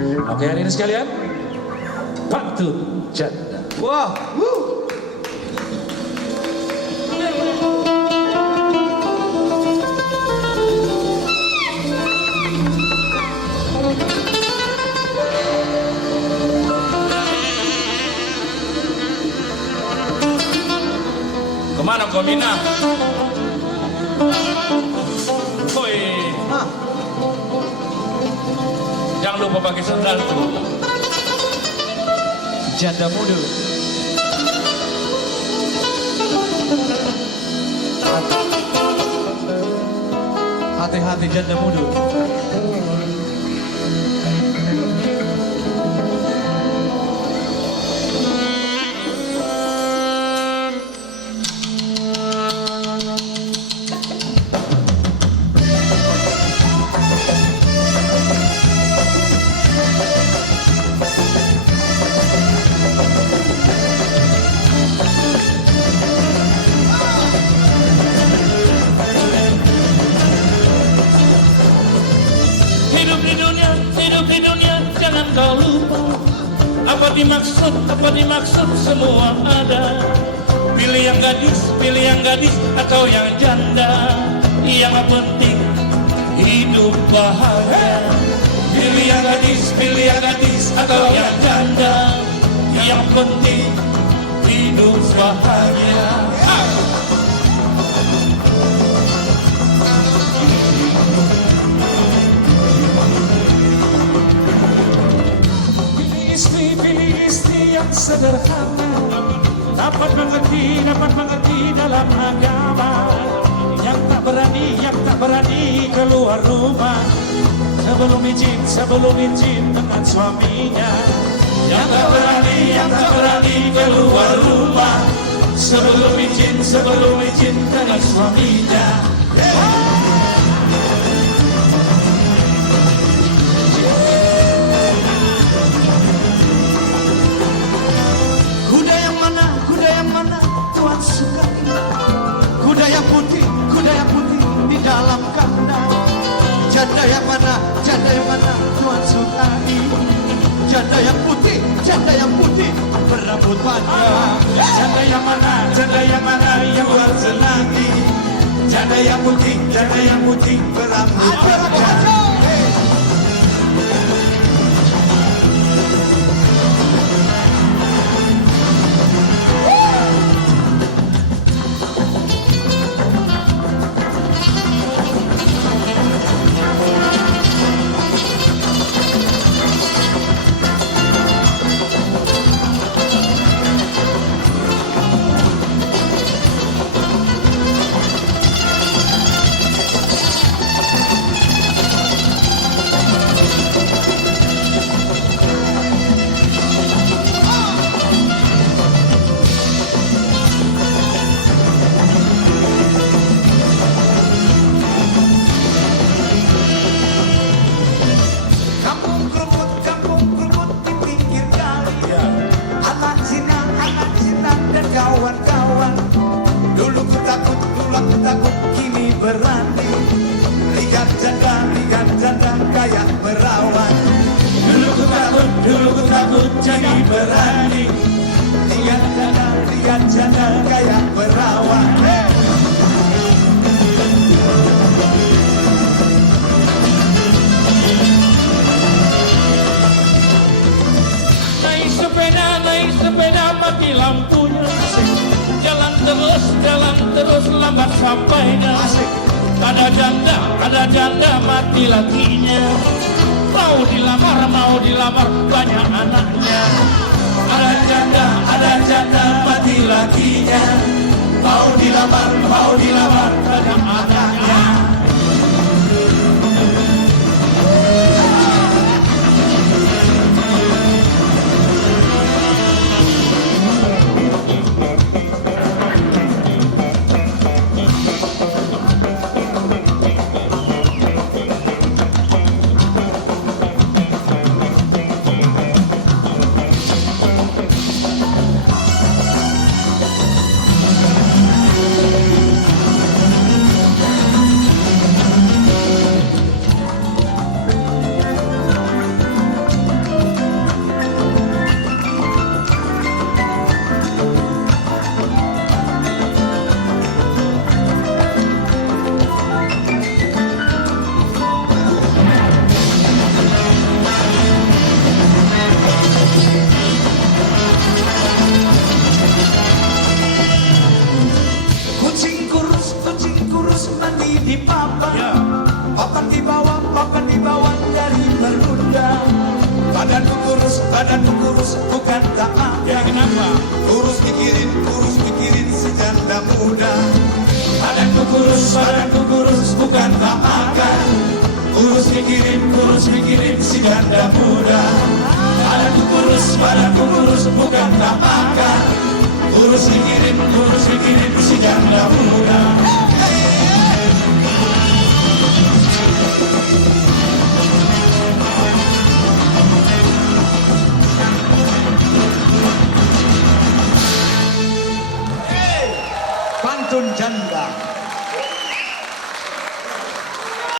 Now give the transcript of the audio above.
Oke, hari ini sekalian, pantun janda. Wah, Kemana kau Mina? Woi, jangan lupa pakai sandal tuh. janda muda. Hati-hati janda muda. Hidup di dunia, jangan kau lupa apa dimaksud semua ada. Pilih yang gadis atau yang janda, yang penting hidup bahagia. Pilih yang gadis atau yang janda, yang penting hidup bahagia. Pilih istri yang sederhana, dapat mengerti dalam agama, yang tak berani keluar rumah sebelum izin dengan suaminya, yang tak berani keluar rumah sebelum izin dengan suaminya. Kuda yang mana Tuhan sukai? Kuda yang putih di dalam kandang. Janda yang mana Tuhan sukai? Janda yang putih berambut panjang. Janda yang mana yang Tuhan senangi? Janda yang putih berambut panjang. Kawan-kawan, dulu ku takut, kini berani. Lihat janda kayak perawan. Dulu ku takut, jadi berani. Lihat janda kayak perawan. Naik sepeda mati lampunya. Jalan terus lambat sampainya. Ada janda mati lakinya. Mau dilamar banyak anaknya. Ada janda mati lakinya. Mau dilamar banyak anaknya. badanku kurus, bukan tak makan. Kurus mikirin si janda muda. Badanku kurus, bukan tak makan. Kurus mikirin si janda muda. Pantun janda.